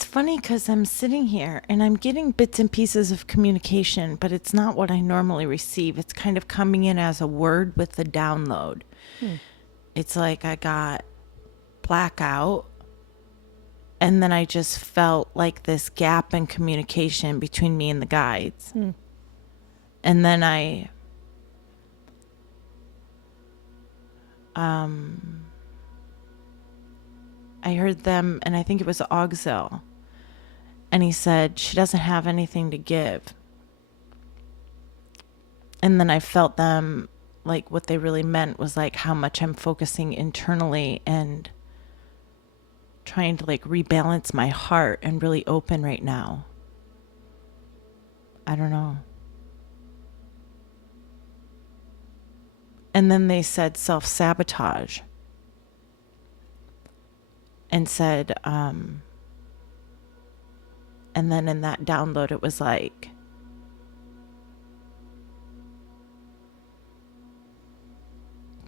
It's funny because I'm sitting here and I'm getting bits and pieces of communication, but it's not what I normally receive. It's kind of coming in as a word with the download. Hmm. It's like I got blackout, and then I just felt like this gap in communication between me and the guides. Hmm. And then I heard them, and I think it was Auxil, and he said she doesn't have anything to give. And then I felt them, like what they really meant was like how much I'm focusing internally and trying to like rebalance my heart and really open right now. I don't know. And then they said self-sabotage and said, and then in that download, it was like,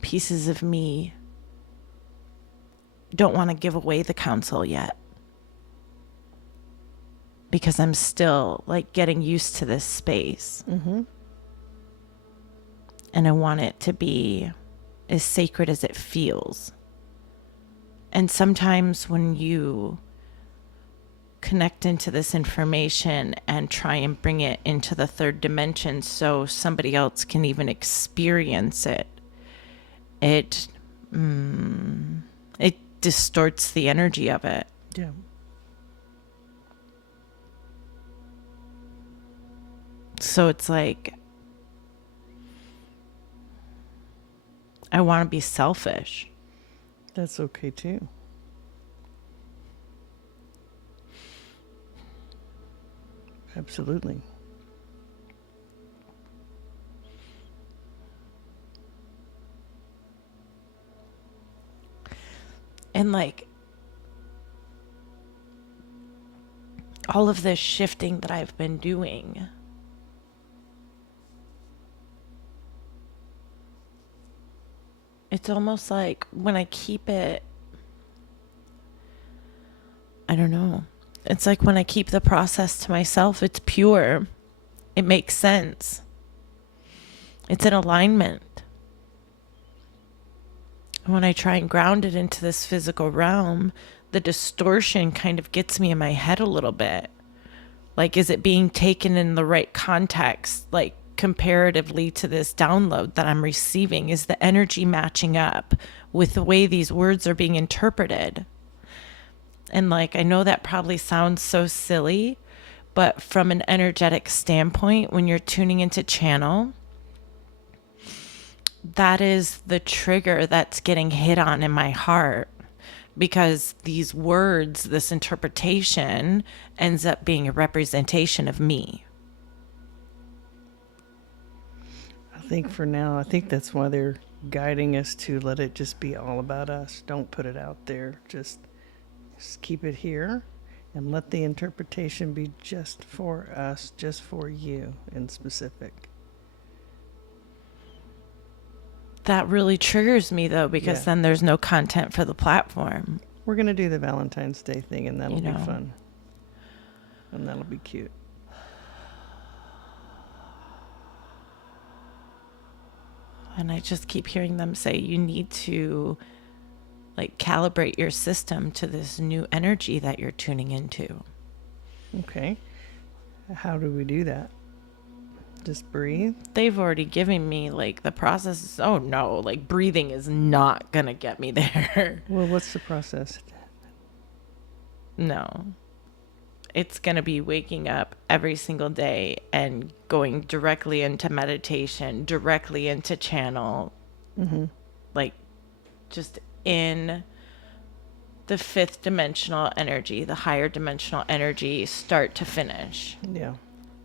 pieces of me don't want to give away the council yet because I'm still like getting used to this space. Mm-hmm. And I want it to be as sacred as it feels. And sometimes when you connect into this information and try and bring it into the third dimension so somebody else can even experience it, it distorts the energy of it. Yeah. So it's like, I want to be selfish. That's okay too. Absolutely. And like all of this shifting that I've been doing, it's almost like when I keep it, I don't know. It's like when I keep the process to myself, it's pure. It makes sense. It's in alignment. When I try and ground it into this physical realm, the distortion kind of gets me in my head a little bit. Like, is it being taken in the right context? Like, comparatively to this download that I'm receiving, is the energy matching up with the way these words are being interpreted? And like, I know that probably sounds so silly, but from an energetic standpoint, when you're tuning into channel, that is the trigger that's getting hit on in my heart, because these words, this interpretation ends up being a representation of me. I think for now, I think that's why they're guiding us to let it just be all about us. Don't put it out there. Just keep it here and let the interpretation be just for us, just for you in specific. That really triggers me though, because then there's no content for the platform. We're going to do the Valentine's Day thing, and that'll You know. be fun. And that'll be cute. And I just keep hearing them say, you need to like calibrate your system to this new energy that you're tuning into. Okay. How do we do that? Just breathe? They've already given me like the process. Oh no, like breathing is not going to get me there. Well, what's the process? No. It's going to be waking up every single day and going directly into meditation, directly into channel. Mm-hmm. Like just in the fifth dimensional energy, the higher dimensional energy, start to finish. Yeah.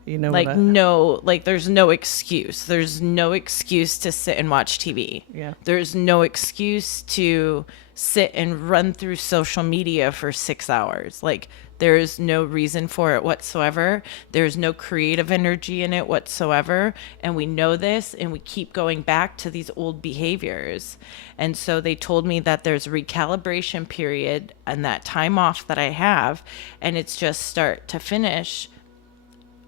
You know Like, what no, like, there's no excuse. There's no excuse to sit and watch TV. Yeah. There's no excuse to sit and run through social media for 6 hours. Like, there is no reason for it whatsoever. There's no creative energy in it whatsoever. And we know this, and we keep going back to these old behaviors. And so they told me that there's a recalibration period and that time off that I have, and it's just start to finish.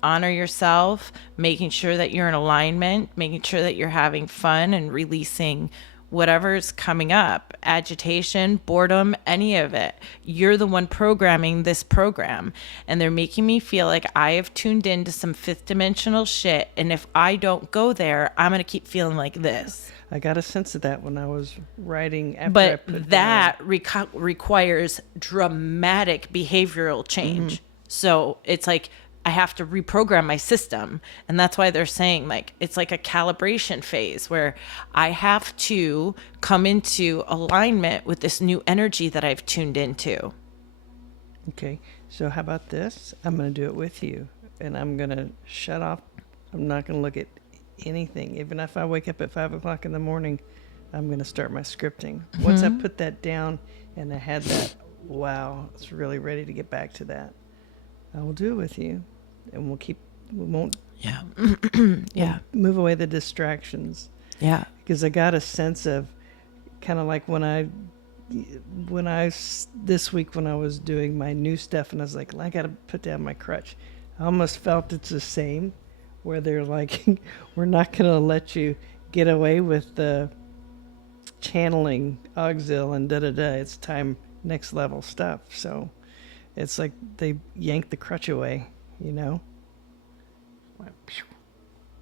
Honor yourself, making sure that you're in alignment, making sure that you're having fun and releasing whatever's coming up, agitation, boredom, any of it. You're the one programming this program, and they're making me feel like I have tuned into some fifth dimensional shit, and if I don't go there, I'm going to keep feeling like this. I got a sense of that when I was writing. After I But put that requires dramatic behavioral change. So it's like I have to reprogram my system. And that's why they're saying, like, it's like a calibration phase where I have to come into alignment with this new energy that I've tuned into. Okay, so how about this? I'm going to do it with you, and I'm going to shut off. I'm not going to look at anything. Even if I wake up at 5 o'clock in the morning, I'm going to start my scripting. Once I put that down and I had that, wow, it's really ready to get back to that. I will do it with you, and we won't Yeah. move away the distractions. Yeah. Because I got a sense of kind of like this week when I was doing my new stuff, and I was like, I got to put down my crutch. I almost felt it's the same, where they're like, we're not going to let you get away with the channeling auxil and da-da-da. It's time, next level stuff. So it's like they yanked the crutch away, you know?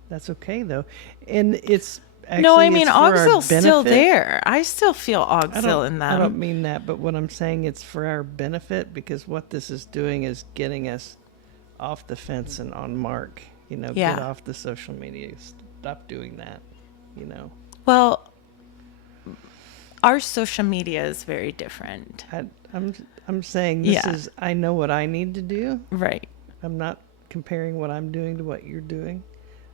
That's okay, though. And it's actually, No, I mean, it's for our auxil's still benefit. there. I still feel auxil in them. I don't mean that, but what I'm saying, it's for our benefit, because what this is doing is getting us off the fence and on mark. You know, Yeah. get off the social media. Stop doing that, you know. Well, our social media is very different. I'm saying this Yeah. is, I know what I need to do. Right. I'm not comparing what I'm doing to what you're doing.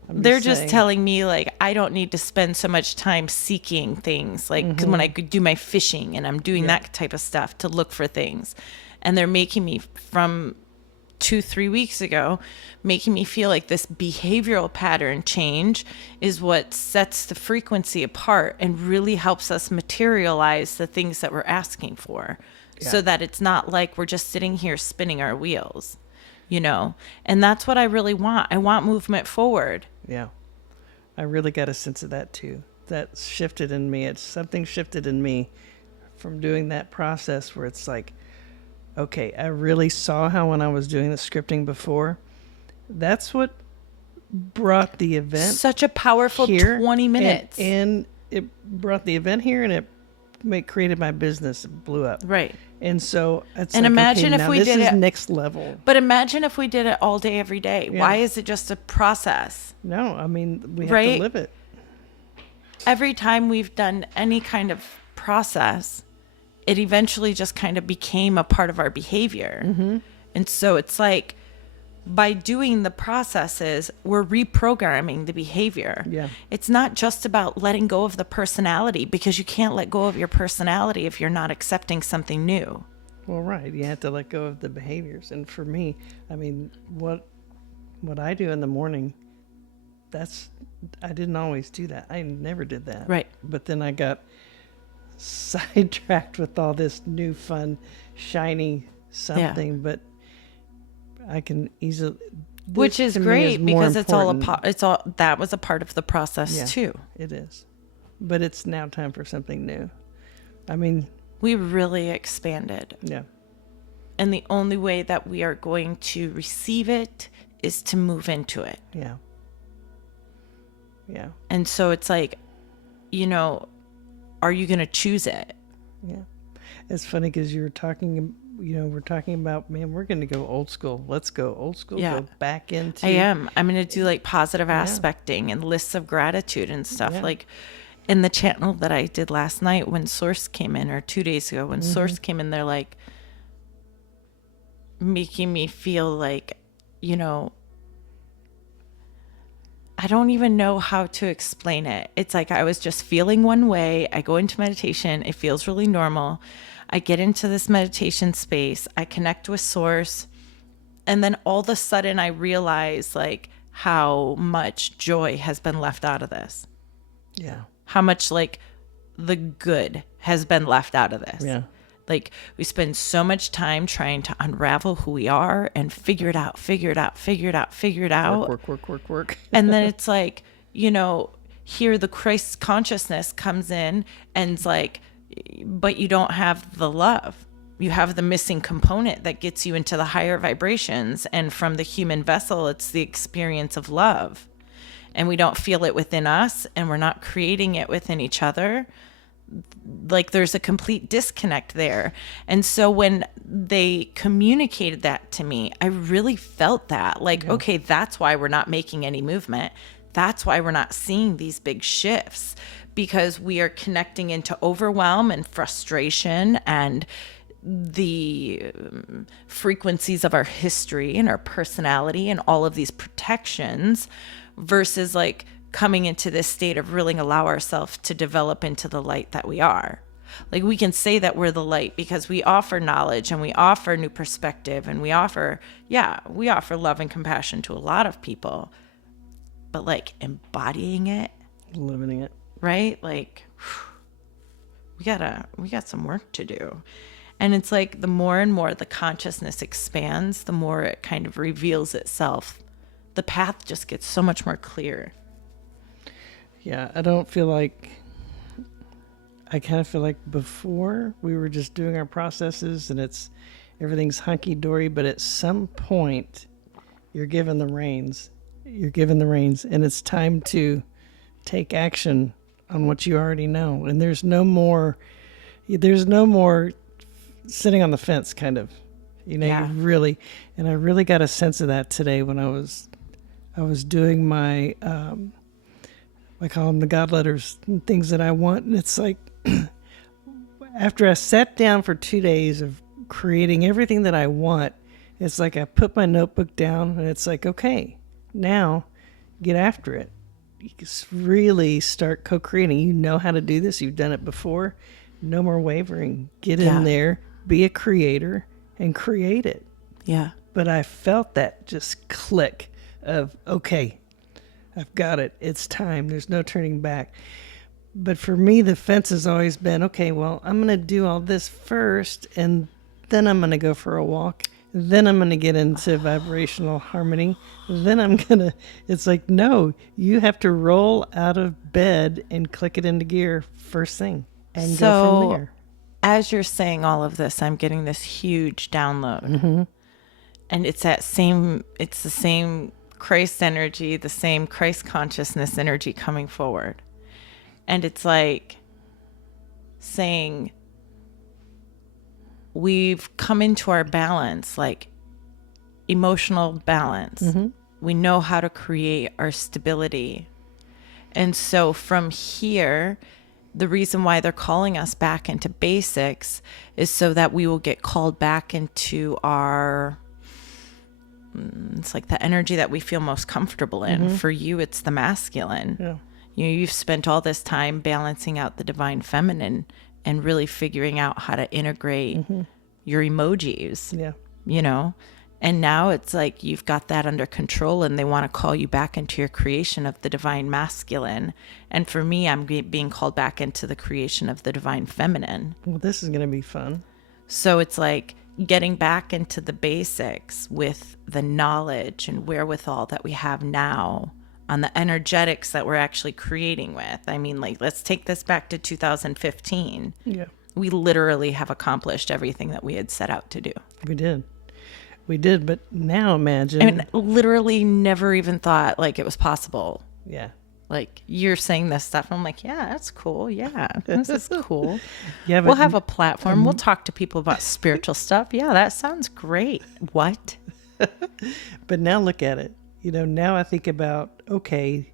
They're just saying, telling me, like, I don't need to spend so much time seeking things. Like, 'cause when I could do my fishing and I'm doing that type of stuff to look for things. And they're making me, from 2-3 weeks ago, making me feel like this behavioral pattern change is what sets the frequency apart and really helps us materialize the things that we're asking for. So that it's not like we're just sitting here spinning our wheels, you know? And that's what I really want. I want movement forward. Yeah. I really got a sense of that too. That shifted in me. Something shifted in me from doing that process where it's like, okay, I really saw how when I was doing the scripting before, that's what brought the event Such a powerful here, 20 minutes. And it brought the event here, and it created my business. It blew up. Right. And so it's And like, imagine okay, if now we this did is it- next level. But imagine if we did it all day, every day. Yeah. Why is it just a process? No, I mean, we have Right? to live it. Every time we've done any kind of process, it eventually just kind of became a part of our behavior. And so it's like, by doing the processes, we're reprogramming the behavior. Yeah. It's not just about letting go of the personality, because you can't let go of your personality if you're not accepting something new. Well, right. You have to let go of the behaviors. And for me, I mean, what I do in the morning, I didn't always do that. I never did that. Right. But then I got sidetracked with all this new fun, shiny something. But I can easily, Which is to me great, more because it's all important. that was a part of the process Yeah. too. It is. But it's now time for something new. I mean, We really expanded. yeah. And the only way that we are going to receive it is to move into it. Yeah. Yeah. And so it's like, you know, are you going to choose it? Yeah. It's funny because we're talking about, man, we're going to go old school. Let's go old school. Yeah. Go back into. I am. I'm going to do like positive aspecting and lists of gratitude and stuff. Yeah. Like in the channel that I did last night when Source came in, or 2 days ago when Source came in, they're like making me feel like, you know, I don't even know how to explain it. It's like I was just feeling one way. I go into meditation. It feels really normal. I get into this meditation space. I connect with source. And then all of a sudden I realize like how much joy has been left out of this. Yeah. How much like the good has been left out of this. Yeah. Like we spend so much time trying to unravel who we are and figure it out. Work. And then it's like, you know, here the Christ consciousness comes in and it's like, but you don't have the love. You have the missing component that gets you into the higher vibrations. And from the human vessel, it's the experience of love. And we don't feel it within us and we're not creating it within each other. Like there's a complete disconnect there. And so when they communicated that to me, I really felt that like, okay, that's why we're not making any movement. That's why we're not seeing these big shifts, because we are connecting into overwhelm and frustration and the frequencies of our history and our personality and all of these protections versus like coming into this state of really allow ourselves to develop into the light that we are. Like we can say that we're the light because we offer knowledge and we offer new perspective and we offer love and compassion to a lot of people, but like embodying it, Living it. right? Like we got some work to do. And it's like the more and more the consciousness expands, the more it kind of reveals itself. The path just gets so much more clear. Yeah, I don't feel like, I kind of feel like before we were just doing our processes and everything's hunky-dory, but at some point you're given the reins. And it's time to take action on what you already know. And there's no more sitting on the fence kind of, you know, Yeah. I really got a sense of that today when I was doing my, I call them the God letters and things that I want. And it's like, after I sat down for 2 days of creating everything that I want, it's like I put my notebook down and it's like, okay, now get after it. You can really start co-creating. You know how to do this. You've done it before. No more wavering. Get in there, be a creator and create it. Yeah. But I felt that just click of, okay, I've got it. It's time. There's no turning back. But for me, the fence has always been, okay, well, I'm going to do all this first, and then I'm going to go for a walk. Then I'm going to get into vibrational harmony. Then it's like, no, you have to roll out of bed and click it into gear first thing and go from there. As you're saying all of this, I'm getting this huge download. Mm-hmm. And it's the same Christ energy, the same Christ consciousness energy coming forward. And it's like saying we've come into our balance, like emotional balance. Mm-hmm. We know how to create our stability. And so from here, the reason why they're calling us back into basics is so that we will get called back into our, it's like the energy that we feel most comfortable in. Mm-hmm. For you, it's the masculine. Yeah. You've spent all this time balancing out the divine feminine and really figuring out how to integrate your emojis, you know? And now it's like you've got that under control and they want to call you back into your creation of the divine masculine. And for me, I'm being called back into the creation of the divine feminine. Well, this is going to be fun. So it's like getting back into the basics with the knowledge and wherewithal that we have now on the energetics that we're actually creating with. I mean, like, let's take this back to 2015. Yeah. We literally have accomplished everything that we had set out to do. We did, but now imagine. I mean, literally never even thought like it was possible. Yeah. Like you're saying this stuff. I'm like, yeah, that's cool. Yeah, this is cool. Yeah, We'll have a platform. We'll talk to people about spiritual stuff. Yeah, that sounds great. What? But now look at it. You know, now I think about, okay,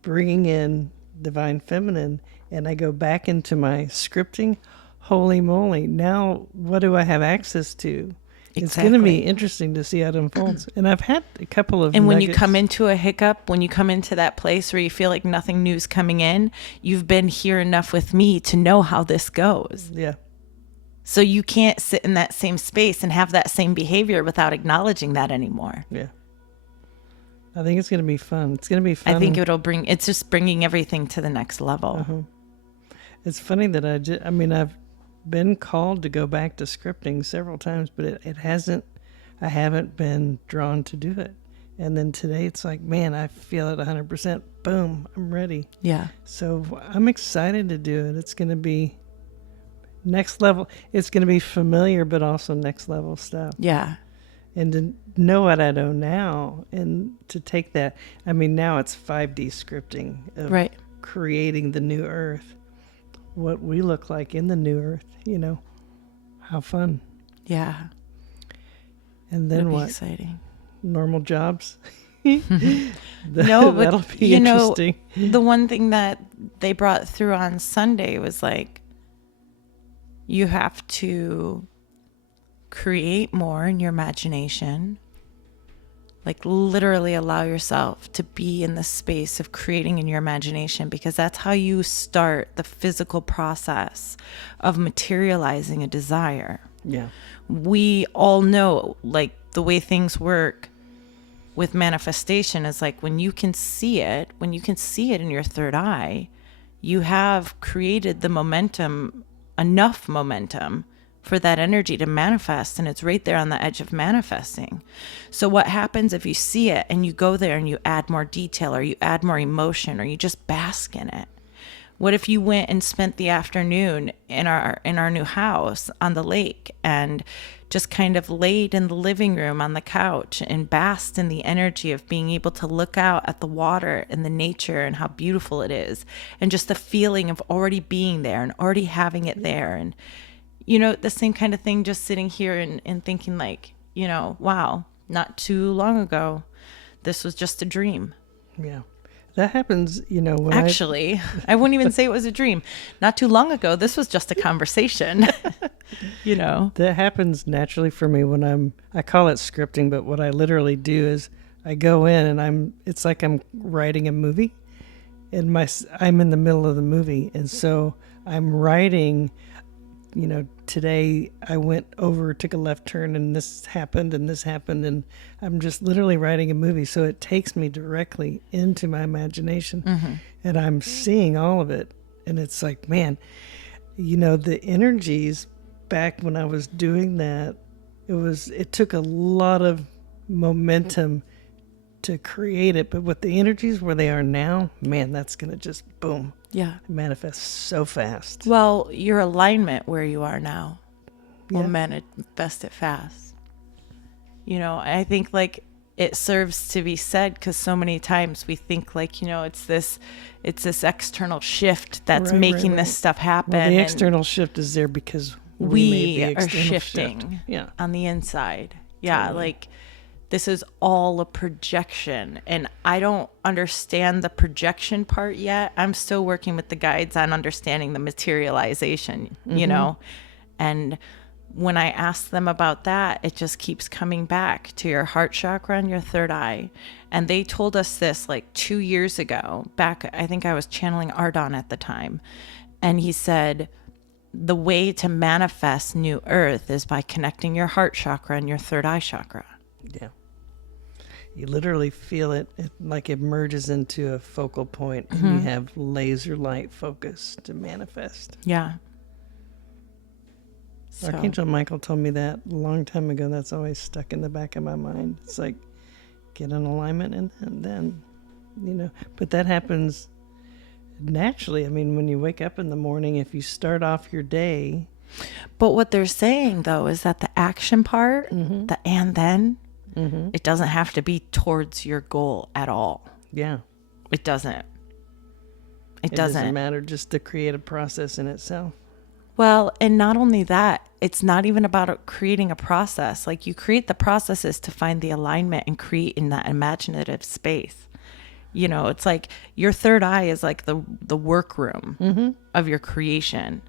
bringing in divine feminine, and I go back into my scripting. Holy moly. Now, what do I have access to? It's going to be Exactly. interesting to see how it unfolds. And I've had a couple of And when you nuggets. come into a hiccup, when you come into that place where you feel like nothing new's coming in, you've been here enough with me to know how this goes. Yeah. So you can't sit in that same space and have that same behavior without acknowledging that anymore. Yeah. I think it's going to be fun. It's going to be fun. I think it's just bringing everything to the next level. It's funny that I've been called to go back to scripting several times, but I haven't been drawn to do it. And then today it's like, man, I feel it 100%. Boom, I'm ready. Yeah. So I'm excited to do it. It's going to be next level. It's going to be familiar, but also next level stuff. Yeah. And to know what I know now and to take that, now it's 5D scripting of Right. creating the new earth, what we look like in the new earth, how fun. Yeah. And then That'd be what? exciting. Normal jobs? No, but That'll be interesting. The one thing that they brought through on Sunday was like, you have to create more in your imagination. Like literally allow yourself to be in the space of creating in your imagination, because that's how you start the physical process of materializing a desire. Yeah. We all know, like, the way things work with manifestation is like when you can see it in your third eye, you have created the momentum, enough momentum for that energy to manifest, and it's right there on the edge of manifesting. So what happens if you see it and you go there and you add more detail, or you add more emotion, or you just bask in it? What if you went and spent the afternoon in our new house on the lake and just kind of laid in the living room on the couch and basked in the energy of being able to look out at the water and the nature and how beautiful it is, and just the feeling of already being there and already having it there? And the same kind of thing, just sitting here and thinking like, wow, not too long ago, this was just a dream. Yeah. That happens, when Actually, I wouldn't even say it was a dream. Not too long ago, this was just a conversation. That happens naturally for me when I call it scripting, but what I literally do is I go in and it's like I'm writing a movie, and I'm in the middle of the movie. And so I'm writing, today I went over, took a left turn, and this happened, and I'm just literally writing a movie. So it takes me directly into my imagination, and I'm seeing all of it. And it's like, man, the energies back when I was doing that, it took a lot of momentum to create it. But with the energies where they are now, man, that's going to just boom. Yeah. Manifest so fast. Well, your alignment where you are now will Yeah. manifest it fast. I think like it serves to be said, because so many times we think like, it's this external shift that's making this stuff happen. Well, the and external shift is there because we made the are external shifting shift. Yeah. on the inside. Yeah. Totally. Like this is all a projection, and I don't understand the projection part yet. I'm still working with the guides on understanding the materialization, and when I ask them about that, it just keeps coming back to your heart chakra and your third eye. And they told us this like 2 years ago, back, I think I was channeling Ardon at the time. And he said, the way to manifest new earth is by connecting your heart chakra and your third eye chakra. Yeah. You literally feel it like it merges into a focal point, and you have laser light focus to manifest. Yeah. So, Archangel Michael told me that a long time ago. That's always stuck in the back of my mind. It's like, get in alignment and then, but that happens naturally. I mean, when you wake up in the morning, if you start off your day. But what they're saying though is that the action part, the and then, it doesn't have to be towards your goal at all. Yeah. It doesn't. It doesn't matter, just the creative process in itself. Well, and not only that, it's not even about creating a process. Like you create the processes to find the alignment and create in that imaginative space. It's like your third eye is like the workroom of your creation.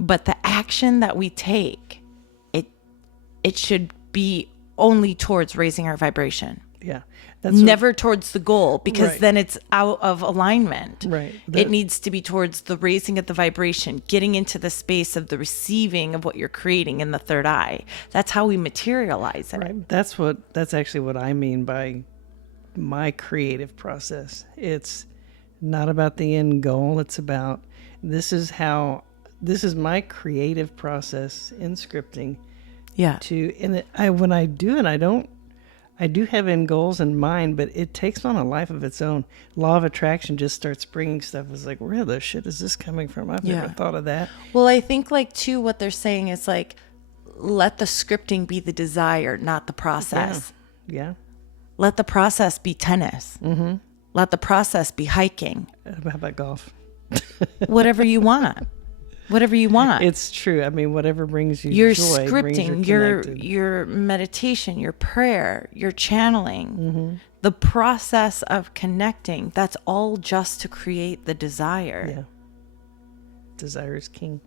But the action that we take, it should be only towards raising our vibration. Yeah. That's Never towards the goal, because Right. then it's out of alignment. Right. It needs to be towards the raising of the vibration, getting into the space of the receiving of what you're creating in the third eye. That's how we materialize it. Right. That's actually what I mean by my creative process. It's not about the end goal. It's about this is my creative process in scripting Yeah. when I do it, I do have end goals in mind, but it takes on a life of its own. Law of attraction just starts bringing stuff. It's like, where the shit is this coming from? I've never thought of that. Well, I think like too, what they're saying is like, let the scripting be the desire, not the process. Yeah. Let the process be tennis. Mm-hmm. Let the process be hiking. How about golf? Whatever you want. Whatever you want. It's true. I mean, whatever brings you Your joy, scripting, brings you connected. your meditation, your prayer, your channeling, the process of connecting, that's all just to create the desire. Yeah. Desire is king.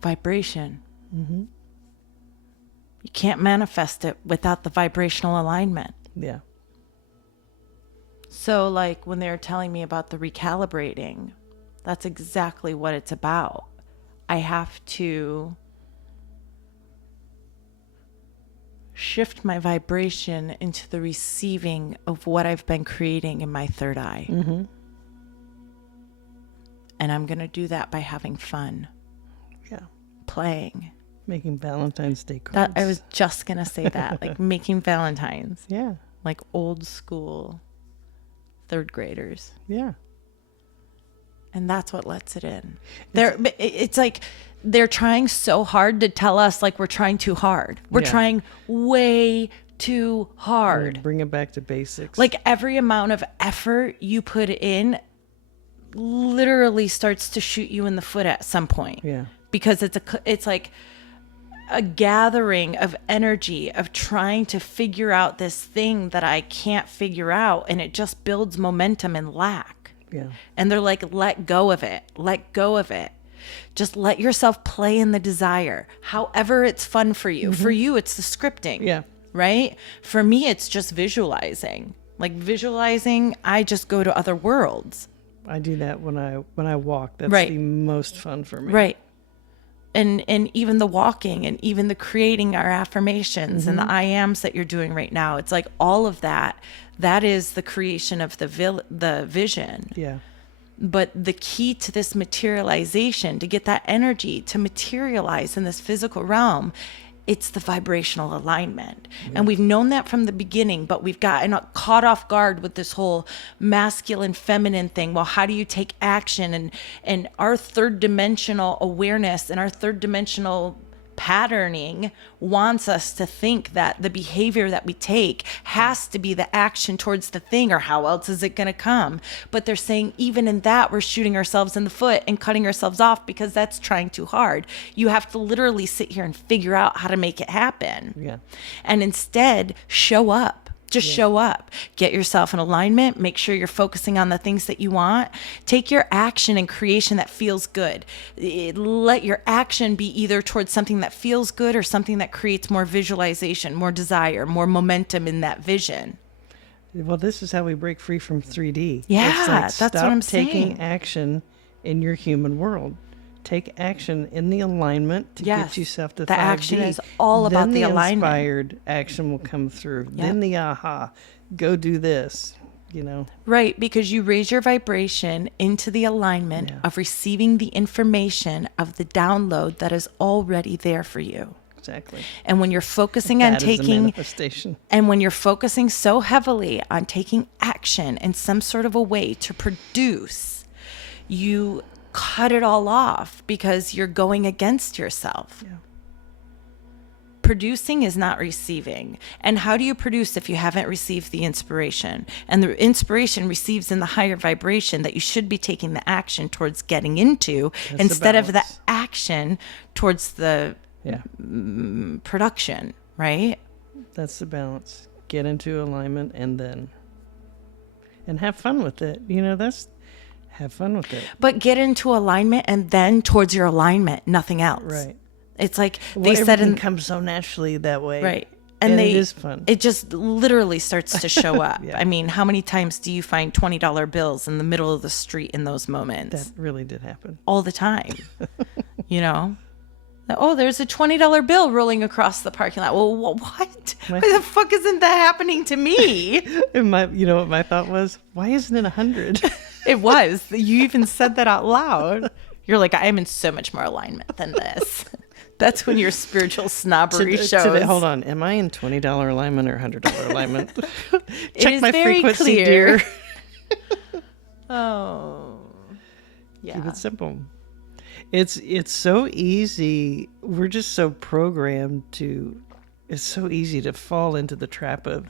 Vibration. Mm-hmm. You can't manifest it without the vibrational alignment. Yeah. So like when they were telling me about the recalibrating, that's exactly what it's about. I have to shift my vibration into the receiving of what I've been creating in my third eye. Mm-hmm. And I'm going to do that by having fun, Yeah. playing. Making Valentine's Day That cards. I was just going to say that, like making Valentines, Yeah. like old school third graders. Yeah. And that's what lets it in. It's like they're trying so hard to tell us like we're trying too hard. We're trying way too hard. Bring it back to basics. Like every amount of effort you put in literally starts to shoot you in the foot at some point. Yeah. Because it's like a gathering of energy of trying to figure out this thing that I can't figure out, and it just builds momentum and lack. Yeah. And they're like, let go of it. Let go of it. Just let yourself play in the desire. However it's fun for you. For you, it's the scripting. Yeah. Right? For me, it's just visualizing. Like visualizing, I just go to other worlds. I do that when I walk. That's Right. the most fun for me. Right. And even the walking and even the creating our affirmations and the I ams that you're doing right now. It's like all of that. That is the creation of the vision. Yeah. But the key to this materialization, to get that energy to materialize in this physical realm, it's the vibrational alignment. And we've known that from the beginning, but we've gotten caught off guard with this whole masculine, feminine thing. Well, how do you take action? And our third dimensional awareness and our third dimensional patterning wants us to think that the behavior that we take has to be the action towards the thing, or how else is it going to come? But they're saying even in that, we're shooting ourselves in the foot and cutting ourselves off because that's trying too hard. You have to literally sit here and figure out how to make it happen. Yeah. And instead, show up. Just show up. Get yourself in alignment. Make sure you're focusing on the things that you want. Take your action and creation that feels good. Let your action be either towards something that feels good or something that creates more visualization, more desire, more momentum in that vision. Well, this is how we break free from 3D. Yeah, It's like, that's what I'm stop taking saying. action in your human world. Take action in the alignment to Yes, get yourself to the 5D. action is all about Then the alignment. Inspired action will come through. Yep. Then the aha. Go do this. You know. Right, because you raise your vibration into the alignment of receiving the information of the download that is already there for you. Exactly. And when you're focusing on That is a taking, manifestation. and when you're focusing so heavily on taking action in some sort of a way to produce, you cut it all off because you're going against yourself. Yeah. Producing is not receiving. And how do you produce if you haven't received the inspiration? And the inspiration receives in the higher vibration that you should be taking the action towards getting into That's instead the of the balance. action towards the Yeah. production, right? That's the balance. Get into alignment and have fun with it. You know, have fun with it. But get into alignment and then towards your alignment, nothing else. Right. It's like Well, they said everything in comes so naturally that way. right. And it is fun. It just literally starts to show up. Yeah. I mean, how many times do you find $20 bills in the middle of the street in those moments? That really did happen. All the time. You know? Oh, there's a $20 bill rolling across the parking lot. Well, what? Why the fuck isn't that happening to me? And you know what my thought was? Why isn't it 100? It was. You even said that out loud. You're like, I am in so much more alignment than this. That's when your spiritual snobbery shows. Hold on. Am I in $20 alignment or $100 alignment? It Check is my very frequency, clear. dear. Oh. Yeah. Keep it simple. It's so easy. We're just so programmed to. It's so easy to fall into the trap of.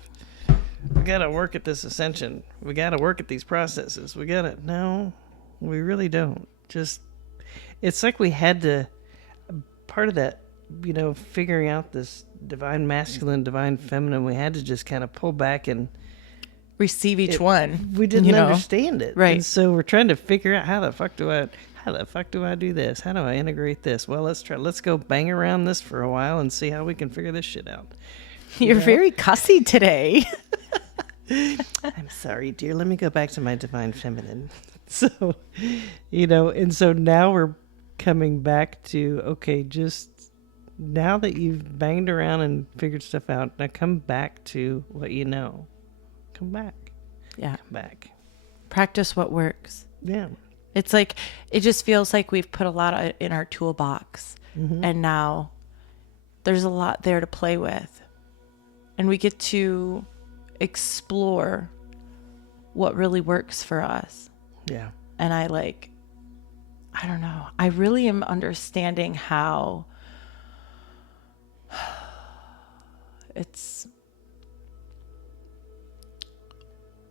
We gotta work at this ascension. We gotta work at these processes. No, we really don't. Just, it's like we had to. Part of that, figuring out this divine masculine, divine feminine. We had to just kind of pull back and receive each one. We didn't understand it, right? And so we're trying to figure out how the fuck do I do this? How do I integrate this? Well, let's go bang around this for a while and see how we can figure this shit out. You're very cussy today. I'm sorry, dear. Let me go back to my divine feminine. So, and so now we're coming back to, okay, just now that you've banged around and figured stuff out, now come back to what you know. Come back. Yeah. Come back. Practice what works. Yeah. It's like, it just feels like we've put a lot in our toolbox, and now there's a lot there to play with, and we get to explore what really works for us. Yeah. And I don't know. I really am understanding how it's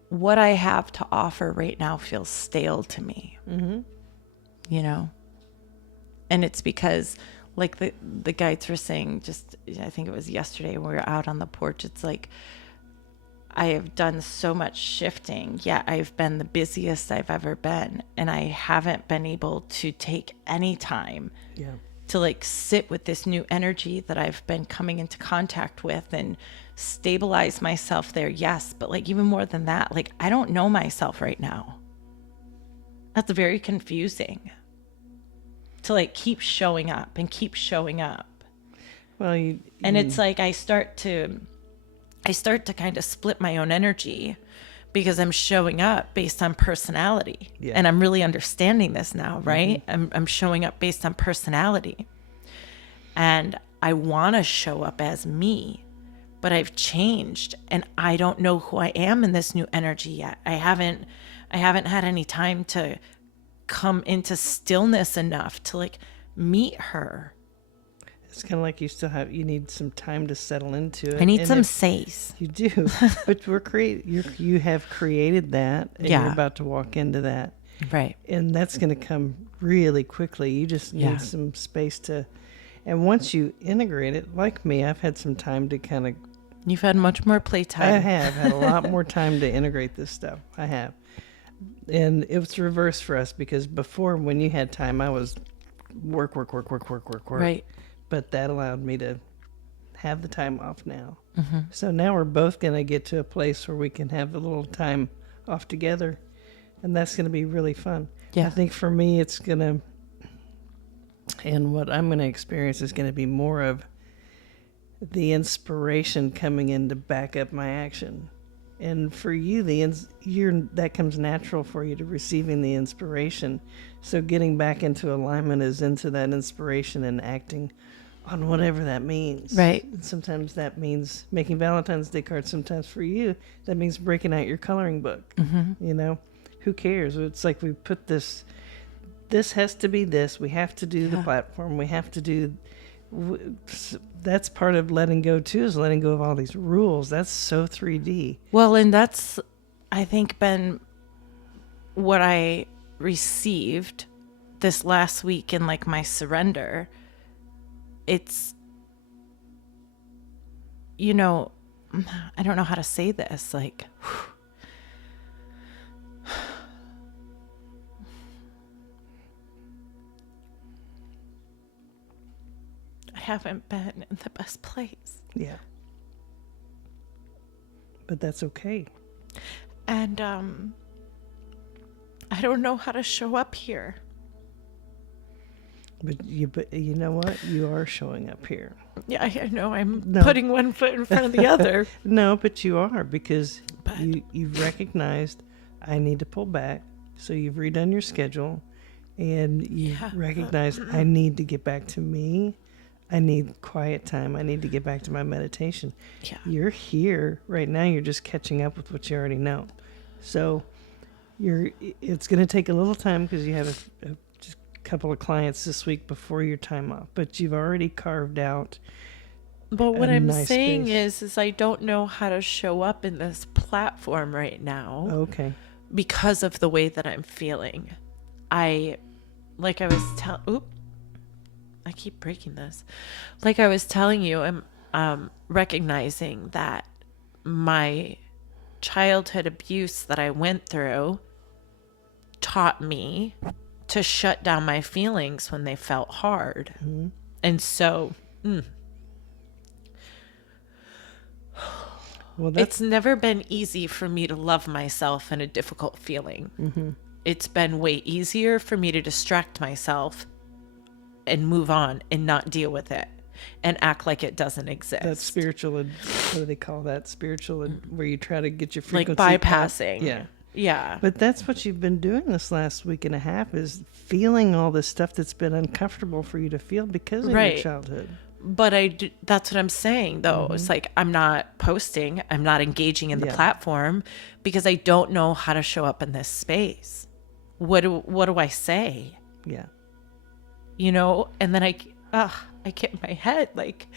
what I have to offer right now feels stale to me. And it's because, like the guides were saying, just I think it was yesterday when we were out on the porch, it's like I have done so much shifting, yet I've been the busiest I've ever been, and I haven't been able to take any time to sit with this new energy that I've been coming into contact with and stabilize myself there. Yes, but even more than that, I don't know myself right now. That's very confusing to keep showing up and keep showing up. Well, it's like I start to kind of split my own energy because I'm showing up based on personality. Yeah. And I'm really understanding this now, right? I'm showing up based on personality. And I want to show up as me, but I've changed and I don't know who I am in this new energy yet. I haven't had any time to come into stillness enough to meet her. It's kind of like you need some time to settle into it. I need some space. You do, but you have created that, and you're about to walk into that, right? And that's going to come really quickly. You just need some space to, and once you integrate it, like me, I've had some time to kind of. You've had much more playtime. I have had a lot more time to integrate this stuff. I have, and it was reverse for us because before, when you had time, I was work. Right. But that allowed me to have the time off now. So now we're both going to get to a place where we can have a little time off together. And that's going to be really fun. Yeah. I think for me, it's going to, and what I'm going to experience is going to be more of the inspiration coming in to back up my action. And for you, that comes natural for you to receiving the inspiration. So getting back into alignment is into that inspiration and acting on whatever that means. Right. And sometimes that means making Valentine's Day cards. Sometimes for you, that means breaking out your coloring book. Who cares? It's like we put this has to be this. We have to do the platform. We have to do. That's part of letting go too, is letting go of all these rules. That's so 3D. Well, and that's, I think, been what I received this last week in my surrender. It's, I don't know how to say this. haven't been in the best place. Yeah. But that's okay. And I don't know how to show up here. But you know what? You are showing up here. Yeah, I know I'm No. putting one foot in front of the other. No, but you are, because But- you've recognized I need to pull back. So you've redone your schedule, and you've Yeah. recognized I need to get back to me. I need quiet time. I need to get back to my meditation. Yeah. You're here right now. You're just catching up with what you already know. So it's going to take a little time because you have just a couple of clients this week before your time off, but you've already carved out. But what I'm nice saying space. is I don't know how to show up in this platform right now Okay. because of the way that I'm feeling. I keep breaking this. Like I was telling you, I'm recognizing that my childhood abuse that I went through taught me to shut down my feelings when they felt hard. Mm-hmm. And so Well, it's never been easy for me to love myself in a difficult feeling. Mm-hmm. It's been way easier for me to distract myself and move on and not deal with it and act like it doesn't exist. That's spiritual. What do they call that? Spiritual, where you try to get your Like frequency up. bypassing. Yeah. Yeah. But that's what you've been doing this last week and a half, is feeling all this stuff that's been uncomfortable for you to feel because of your Right. childhood. But that's what I'm saying, though. It's like I'm not posting. I'm not engaging in the Yeah. platform because I don't know how to show up in this space. What do I say? Yeah. You know? And then I get in my head like,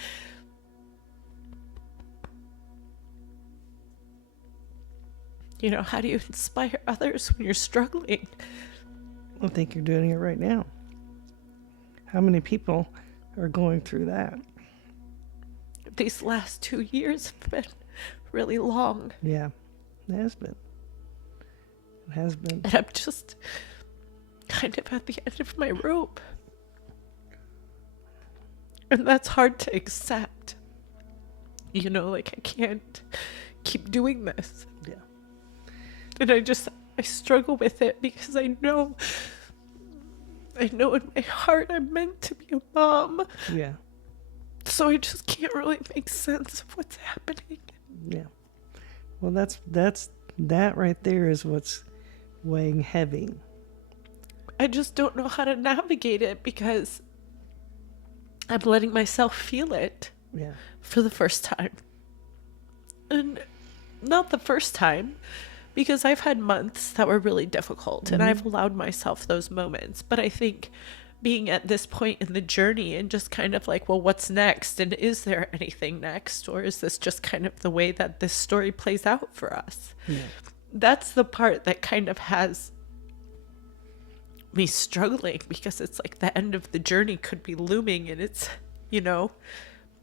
you know, how do you inspire others when you're struggling? I think you're doing it right now. How many people are going through that? These last 2 years have been really long. Yeah, it has been. It has been. And I'm just kind of at the end of my rope. And that's hard to accept. You know, like I can't keep doing this. Yeah. And I struggle with it because I know in my heart I'm meant to be a mom. Yeah. So I just can't really make sense of what's happening. Yeah. Well, that right there is what's weighing heavy. I just don't know how to navigate it because I'm letting myself feel it Yeah. for the first time. And not the first time, because I've had months that were really difficult and I've allowed myself those moments. But I think being at this point in the journey and just kind of like, well, what's next? And is there anything next? Or is this just kind of the way that this story plays out for us? Yeah. That's the part that kind of has me struggling, because it's like the end of the journey could be looming and it's, you know,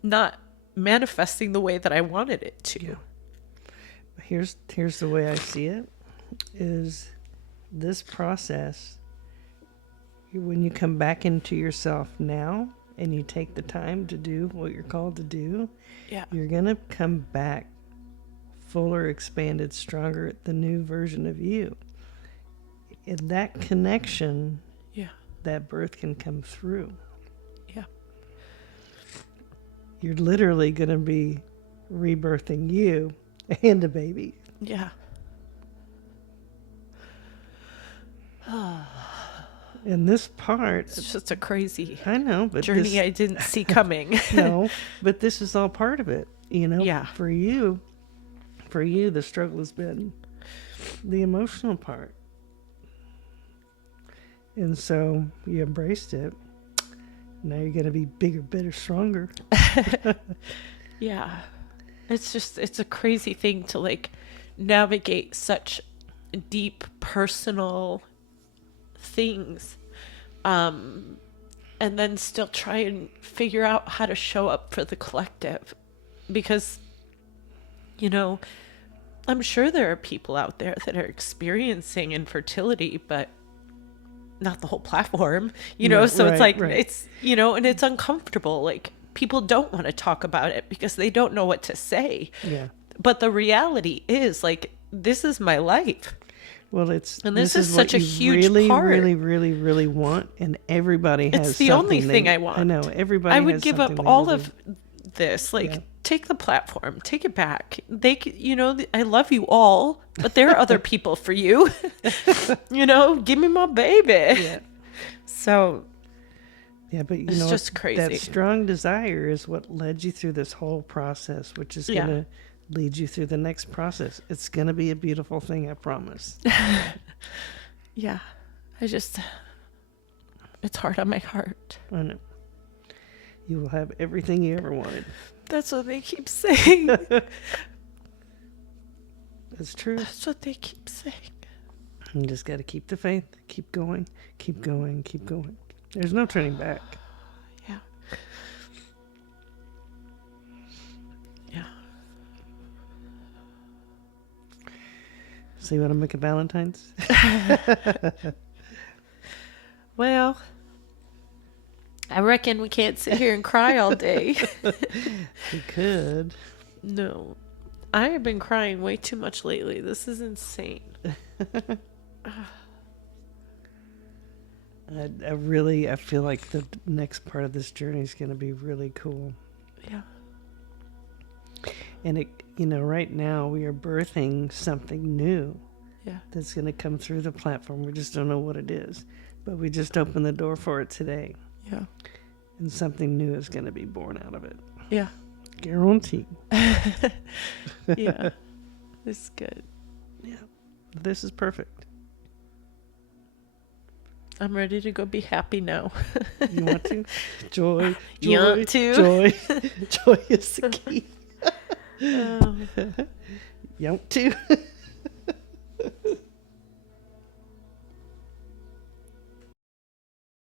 not manifesting the way that I wanted it to. Yeah. Here's the way I see it, is this process, when you come back into yourself now and you take the time to do what you're called to do, Yeah. you're going to come back fuller, expanded, stronger, the new version of you. In that connection, Yeah. that birth can come through. Yeah. You're literally going to be rebirthing you and a baby. Yeah. And this part, It's just a crazy I know, but journey this, I didn't see coming. no, but this is all part of it. You know, Yeah. For you, the struggle has been the emotional part. And so you embraced it. Now you're going to be bigger, better, stronger. Yeah. It's a crazy thing to like navigate such deep personal things. And then still try and figure out how to show up for the collective. Because, you know, I'm sure there are people out there that are experiencing infertility, but not the whole platform, you know? Right, So it's right, like, right. it's, you know, and it's uncomfortable. Like, people don't want to talk about it because they don't know what to say. Yeah. But the reality is, like, this is my life. Well, And this is what such a you huge really, part. really, really, really want, and everybody has. It's the only something thing they- I want. I know everybody. I would has give up something they all really- of this. Like, Yeah. take the platform, take it back. I love you all, but there are other people for you. Give me my baby. Yeah. So Yeah, but It's know just what? crazy. That strong desire is what led you through this whole process, which is Yeah. going to lead you through the next process. It's going to be a beautiful thing, I promise. yeah, it's hard on my heart. I know. You will have everything you ever wanted. That's what they keep saying. That's true. That's what they keep saying. You just got to keep the faith. Keep going. Keep going. Keep going. There's no turning back. Yeah. Yeah. So you want to make a Valentine's? Well, I reckon we can't sit here and cry all day. We could. No. I have been crying way too much lately. This is insane. I feel like the next part of this journey is going to be really cool. Yeah. And right now we are birthing something new. Yeah. That's going to come through the platform. We just don't know what it is, but we just opened the door for it today. Yeah. And something new is going to be born out of it. Yeah. Guaranteed. Yeah. It's good. Yeah. This is perfect. I'm ready to go be happy now. You want to? Joy. You want to? Joy. Joy is the key. Oh. You want to?